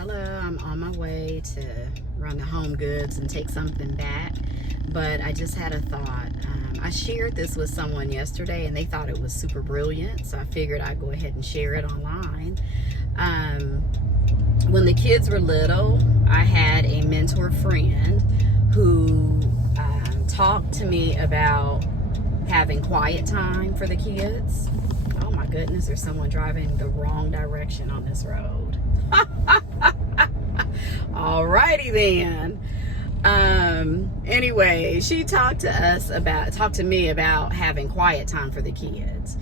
Hello, I'm on my way to run to Home Goods and take something back, but I just had a thought. I shared this with someone yesterday and they thought it was super brilliant, so I figured I'd go ahead and share it online. When the kids were little, I had a mentor friend who talked to me about having quiet time for the kids. Oh my goodness, there's someone driving the wrong direction on this road. Alrighty then. Anyway, she talked to me about having quiet time for the kids.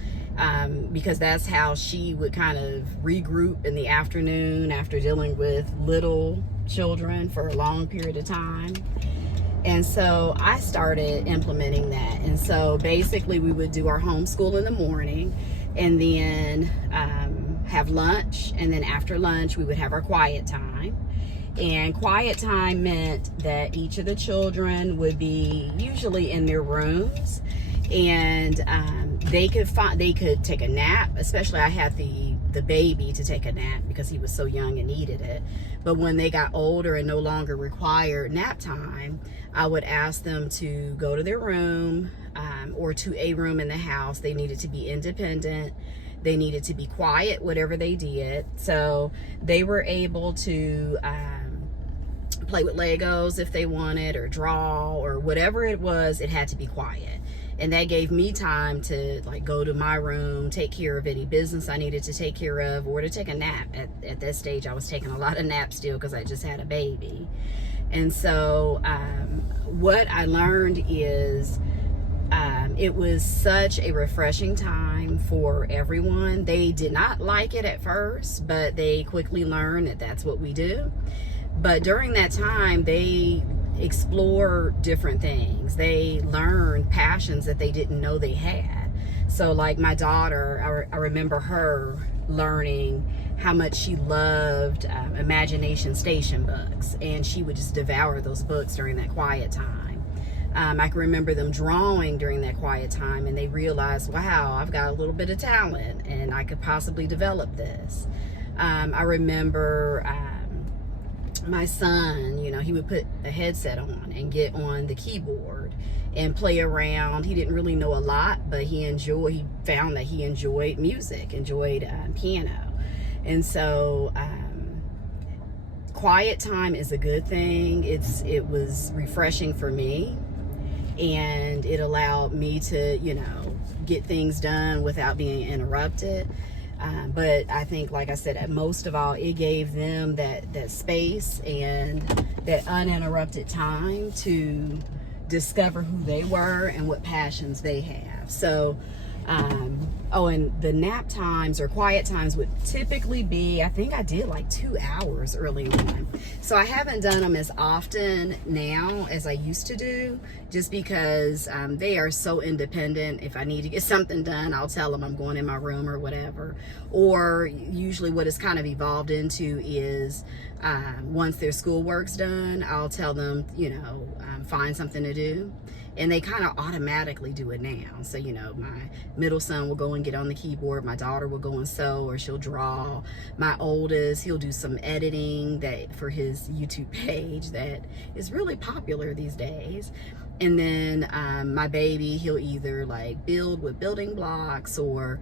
Because that's how she would kind of regroup in the afternoon after dealing with little children for a long period of time. And so I started implementing that. And so basically we would do our homeschool in the morning and then have lunch. And then after lunch, we would have our quiet time. And quiet time meant that each of the children would be usually in their rooms, and they could take a nap. Especially I had the baby to take a nap because he was so young and needed it. But when they got older and no longer required nap time, I would ask them to go to their room or to a room in the house. They needed to be independent. They needed to be quiet, whatever they did. So they were able to play with Legos if they wanted, or draw, or whatever it was. It had to be quiet. And that gave me time to like go to my room, take care of any business I needed to take care of, or to take a nap. At that stage, I was taking a lot of naps still because I just had a baby. And so what I learned is it was such a refreshing time for everyone. They did not like it at first, but they quickly learned that that's what we do. But during that time, they explore different things. They learn passions that they didn't know they had. So like my daughter, I remember her learning how much she loved Imagination Station books, and she would just devour those books during that quiet time. I can remember them drawing during that quiet time, and they realized, wow, I've got a little bit of talent and I could possibly develop this. I remember my son, he would put a headset on and get on the keyboard and play around. He didn't really know a lot, but he found that he enjoyed music, enjoyed piano. And so quiet time is a good thing. It was refreshing for me, and it allowed me to, get things done without being interrupted. But I think, like I said, most of all, it gave them that space and that uninterrupted time to discover who they were and what passions they have. So, and the nap times or quiet times would typically be, I think I did like 2 hours early on. So I haven't done them as often now as I used to do, just because they are so independent. If I need to get something done, I'll tell them I'm going in my room or whatever. Or usually what it's kind of evolved into is once their schoolwork's done, I'll tell them, find something to do. And they kind of automatically do it now. So, my middle son will go and get on the keyboard. My daughter will go and sew, or she'll draw. My oldest, he'll do some editing for his YouTube page that is really popular these days. And then my baby, he'll either like build with building blocks, or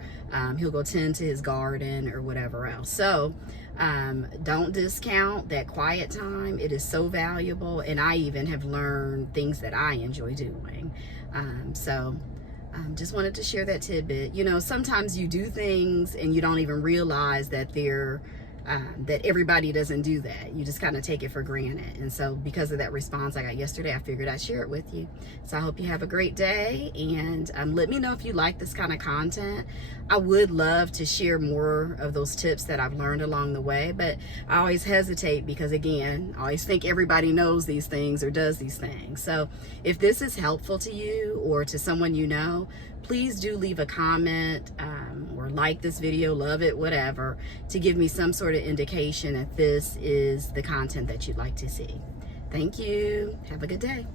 he'll go tend to his garden or whatever else. So don't discount that quiet time. It is so valuable. And I even have learned things that I enjoy doing. Just wanted to share that tidbit. Sometimes you do things and you don't even realize that that everybody doesn't do that. You just kind of take it for granted. And so because of that response I got yesterday, I figured I'd share it with you. So I hope you have a great day, and let me know if you like this kind of content. I would love to share more of those tips that I've learned along the way, but I always hesitate because, again, I always think everybody knows these things or does these things. So if this is helpful to you or to someone you know, please do leave a comment or like this video, love it, whatever, to give me some sort of indication that this is the content that you'd like to see. Thank you. Have a good day.